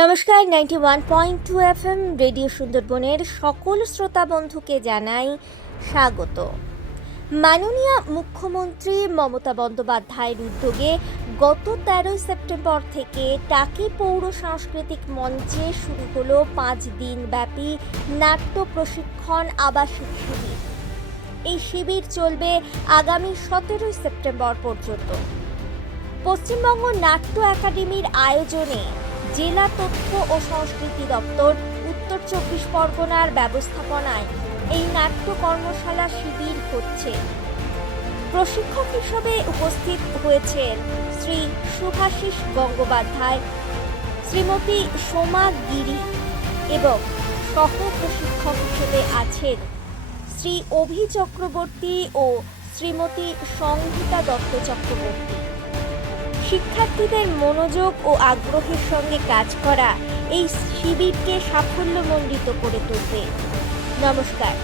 নমস্কার 91.2 FM radio সুন্দরবনের সকল শ্রোতা বন্ধুকে জানাই স্বাগত। মাননীয় মুখ্যমন্ত্রী মমতা বন্দ্যোপাধ্যায়ের উদ্যোগে গত 13 সেপ্টেম্বর থেকে টাকি পৌর সাংস্কৃতিক মঞ্চে শুরু হলো 5 দিন ব্যাপী নাট্য প্রশিক্ষণ আবাসিক শিবির। এই শিবির চলবে আগামী 17 সেপ্টেম্বর পর্যন্ত। পশ্চিমবঙ্গ নাট্য একাডেমির আয়োজনে জেলা তথ্য ও সংস্কৃতি দপ্তর, উত্তর 24 পরগনার ব্যবস্থাপনায় এই নাট্য কর্মশালা শিবির হচ্ছে। প্রশিক্ষক হিসেবে উপস্থিত হয়েছেন শ্রী শুভাশিস গঙ্গোপাধ্যায়, শ্রীমতী সোমা গিরি এবং সহ প্রশিক্ষক হিসেবে আছেন শ্রী অভি চক্রবর্তী ও শ্রীমতী সংহিতা দত্ত চক্রবর্তী। শিক্ষার্থীদের মনোযোগ ও আগ্রহের সঙ্গে কাজ করা এই শিবিরকে সাফল্যমণ্ডিত করে তুলবে। নমস্কার।